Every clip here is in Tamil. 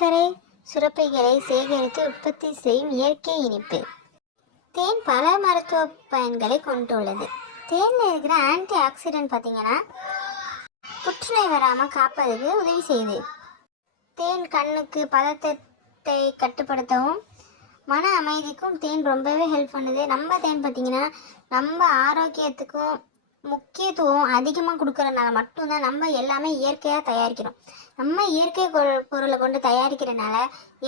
சர்க்கரை சுரப்பிகளை சேகரித்து உற்பத்தி செய்யும் இயற்கை இனிப்பு. தேன் பல மருத்துவ பயன்களை கொண்டுள்ளது. தேனில் இருக்கிற ஆன்டி ஆக்சிடென்ட் பார்த்தீங்கன்னா புற்றுநோய் வராமல் காப்பதுக்கு உதவி செய்யுது. தேன் கண்ணுக்கு பதட்டத்தை கட்டுப்படுத்தவும் மன அமைதிக்கும் தேன் ரொம்பவே ஹெல்ப் பண்ணுது. நம்ம தேன் பார்த்தீங்கன்னா நம்ம ஆரோக்கியத்துக்கும் முக்கியத்துவம் அதிகமாக கொடுக்கறதுனால மட்டும்தான் நம்ம எல்லாமே இயற்கையாக தயாரிக்கிறோம். நம்ம இயற்கை பொருளை கொண்டு தயாரிக்கிறனால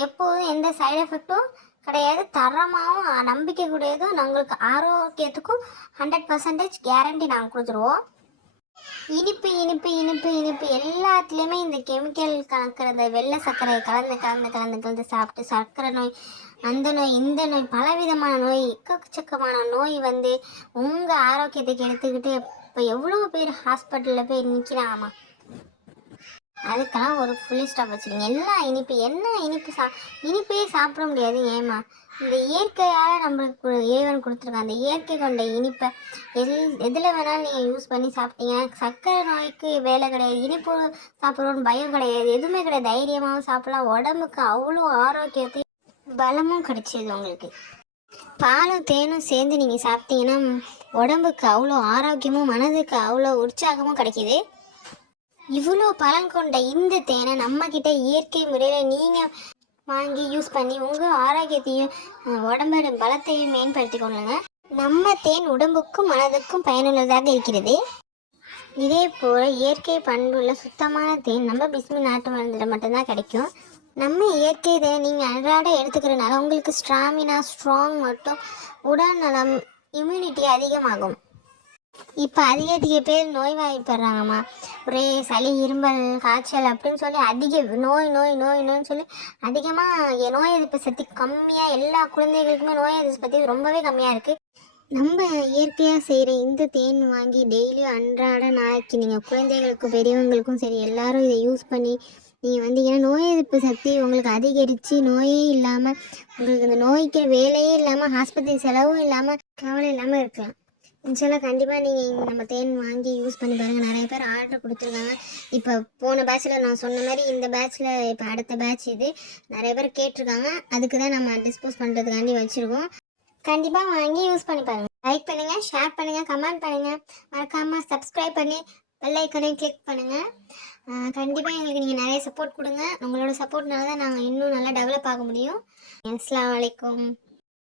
எப்போதும் எந்த சைடு எஃபெக்டும் கிடையாது. தரமாகவும் நம்பிக்கை கூடியதும் நம்மளுக்கு ஆரோக்கியத்துக்கும் 100% கேரண்டி நாங்கள் கொடுத்துருவோம். இனிப்பு இனிப்பு இனிப்பு இனிப்பு எல்லாத்துலேயுமே இந்த கெமிக்கல் கலக்கிற வெள்ளை சர்க்கரை கலந்து சாப்பிட்டு சர்க்கரை நோய், அந்த நோய், இந்த நோய், பலவிதமான நோய், எக்கச்சக்கமான நோய் வந்து உங்கள் ஆரோக்கியத்துக்கு எடுத்துக்கிட்டு இப்போ எவ்வளோ பேர் ஹாஸ்பிட்டலில் போய் நிற்கிறாங்கம்மா. அதுக்கெல்லாம் ஒரு ஃபுல்லி ஸ்டாப் வச்சுருங்க. எல்லாம் இனிப்பு என்ன இனிப்பே சாப்பிட முடியாது. ஏமா இந்த இயற்கையால் நம்மளுக்கு இறைவன் கொடுத்துருக்காங்க. அந்த இயற்கை கொண்ட இனிப்பை எதில் வேணாலும் நீங்கள் யூஸ் பண்ணி சாப்பிட்டீங்கன்னா சர்க்கரை நோய்க்கு வேலை கிடையாது. இனிப்பு சாப்பிட்றோன்னு பயம் கிடையாது, எதுவுமே கிடையாது. தைரியமாகவும் சாப்பிடலாம். உடம்புக்கு அவ்வளோ ஆரோக்கியத்தை பலமும் கிடைச்சிது. உங்களுக்கு பாலும் தேனும் சேர்ந்து நீங்கள் சாப்பிட்டீங்கன்னா உடம்புக்கு அவ்வளோ ஆரோக்கியமும் மனதுக்கு அவ்வளோ உற்சாகமும் கிடைக்கிது. இவ்வளோ பலன் கொண்ட இந்த தேனை நம்மக்கிட்ட இயற்கை முறையில் நீங்கள் வாங்கி யூஸ் பண்ணி உங்கள் ஆரோக்கியத்தையும் உடம்போட பலத்தையும் மேம்படுத்தி கொள்ளுங்க. நம்ம தேன் உடம்புக்கும் மனதுக்கும் பயனுள்ளதாக இருக்கிறது. இதே போல் இயற்கை பண்புள்ள சுத்தமான தேன் நம்ம பிஸ்மி நாட்டு மருந்தில் மட்டும்தான் கிடைக்கும். நம்ம இயற்கை தேனை நீங்கள் அன்றாட எடுத்துக்கிறனால உங்களுக்கு ஸ்ட்ராங் மற்றும் உடல் நலம் இம்யூனிட்டி அதிகமாகும். இப்போ அதிக பேர் நோய்வாய்ப்படுறாங்கம்மா. ஒரே சளி, இருமல், காய்ச்சல் அப்படின்னு சொல்லி அதிக நோய்னு சொல்லி அதிகமாக நோய் எதிர்ப்பு சக்தி கம்மியாக எல்லா குழந்தைகளுக்குமே நோய் எதிர்ப்பு சக்தி ரொம்பவே கம்மியாக இருக்குது. நம்ம இயற்கையாக செய்கிற இந்த தேன் வாங்கி டெய்லியும் அன்றாட நாளைக்கு நீங்கள் குழந்தைகளுக்கும் பெரியவங்களுக்கும் சரி எல்லாரும் இதை யூஸ் பண்ணி நீங்கள் வந்தீங்கன்னா நோய் எதிர்ப்பு சக்தி உங்களுக்கு அதிகரித்து நோயே இல்லாமல் உங்களுக்கு இந்த நோய்க்கு வேலையே இல்லாமல் ஆஸ்பத்திரி செலவும் இல்லாமல் கவலை இல்லாமல் இருக்கலாம். இன்ஷால்லாம் கண்டிப்பாக நீங்கள் நம்ம தேன் வாங்கி யூஸ் பண்ணி பாருங்கள். நிறைய பேர் ஆர்டர் கொடுத்துருக்காங்க. இப்போ போன பேட்சில் நான் சொன்ன மாதிரி இந்த பேட்சில் இப்போ அடுத்த பேட்ச் இது நிறைய பேர் கேட்டிருக்காங்க. அதுக்கு தான் நம்ம டிஸ்போஸ் பண்ணுறதுக்காண்டி வச்சுருக்கோம். கண்டிப்பாக வாங்கி யூஸ் பண்ணி பாருங்கள். லைக் பண்ணுங்கள், ஷேர் பண்ணுங்கள், கமெண்ட் பண்ணுங்கள், மறக்காமல் சப்ஸ்கிரைப் பண்ணி பெல் ஐக்கனையும் கிளிக் பண்ணுங்கள். கண்டிப்பாக எங்களுக்கு நீங்கள் நிறைய சப்போர்ட் கொடுங்க. உங்களோட சப்போர்ட்னால தான் நாங்கள் இன்னும் நல்லா டெவலப் ஆக முடியும். அஸ்ஸலாமு அலைக்கும்.